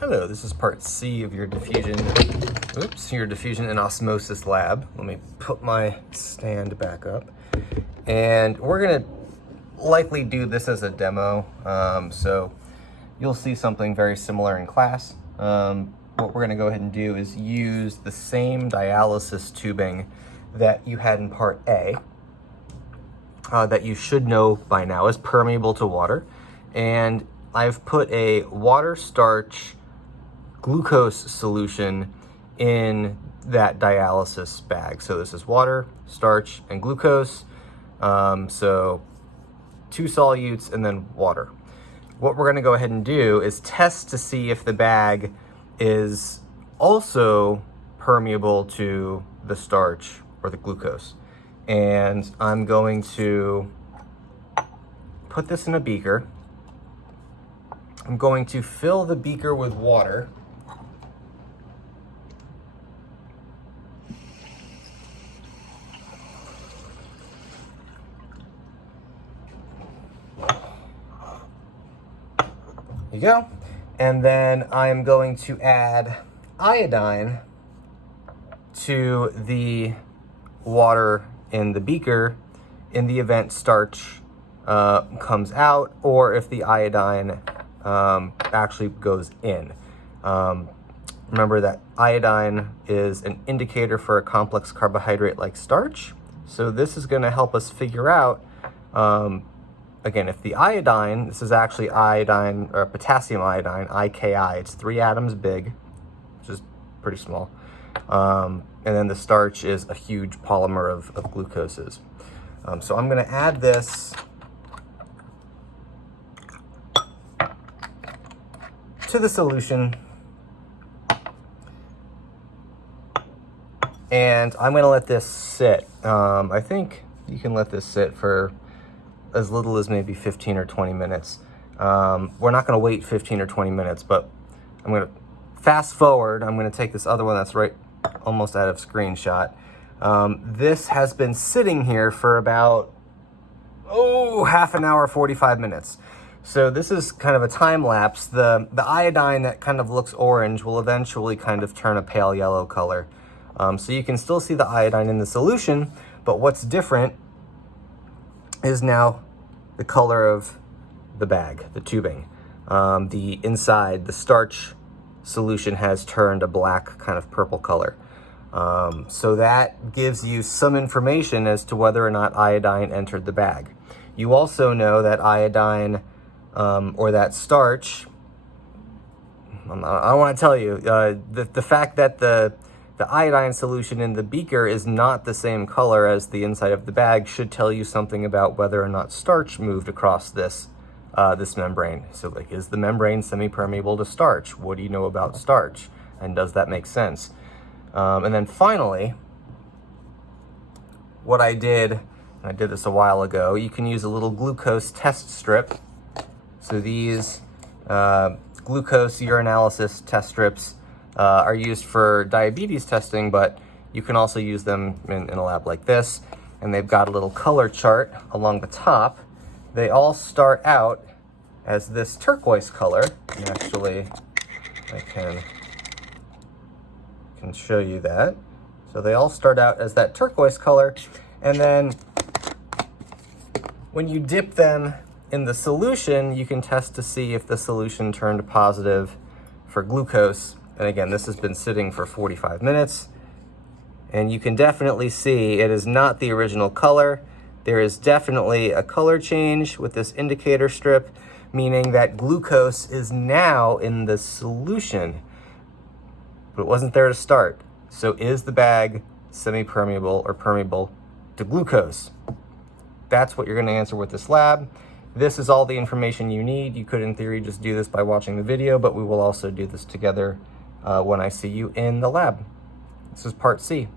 Hello, this is part C of your diffusion, your diffusion and osmosis lab. Let me put my stand back up. And we're gonna likely do this as a demo. So you'll see something very similar in class. What we're gonna go ahead and do is use the same dialysis tubing that you had in part A, that you should know by now is permeable to water. And I've put a water starch glucose solution in that dialysis bag. So this is water, starch, and glucose. So 2 solutes and then water. What we're gonna go ahead and do is test to see if the bag is also permeable to the starch or the glucose. And I'm going to put this in a beaker. I'm going to fill the beaker with water. There you go. And then I'm going to add iodine to the water in the beaker in the event starch comes out, or if the iodine actually goes in. Remember that iodine is an indicator for a complex carbohydrate like starch. So this is going to help us figure out, again, if the iodine, this is actually iodine or potassium iodine, IKI, it's 3 atoms big, which is pretty small. And then the starch is a huge polymer of glucoses. So I'm going to add this to the solution, and I'm going to let this sit. I think you can let this sit for as little as maybe 15 or 20 minutes. We're not going to wait 15 or 20 minutes, but I'm going to fast forward. I'm going to take this other one that's right almost out of screenshot. This has been sitting here for about, half an hour, 45 minutes. So this is kind of a time lapse. The iodine that kind of looks orange will eventually kind of turn a pale yellow color. So you can still see the iodine in the solution, but what's different is now the color of the bag, the tubing. The inside, the starch solution has turned a black kind of purple color. So that gives you some information as to whether or not iodine entered the bag. You also know that iodine or that starch, I want to tell you, the fact that the iodine solution in the beaker is not the same color as the inside of the bag should tell you something about whether or not starch moved across this membrane. So like, is the membrane semi-permeable to starch? What do you know about starch? And does that make sense? And then finally, what I did this a while ago, you can use a little glucose test strip. So these glucose urinalysis test strips are used for diabetes testing, but you can also use them in a lab like this. And they've got a little color chart along the top. They all start out as this turquoise color. And actually, I can show you that. So they all start out as that turquoise color. And then when you dip them in the solution, you can test to see if the solution turned positive for glucose. And again, this has been sitting for 45 minutes. And you can definitely see it is not the original color. There is definitely a color change with this indicator strip, meaning that glucose is now in the solution, but it wasn't there to start. So is the bag semi-permeable or permeable to glucose? That's what you're going to answer with this lab. This is all the information you need. You could, in theory, just do this by watching the video, but we will also do this together when I see you in the lab. This is part C.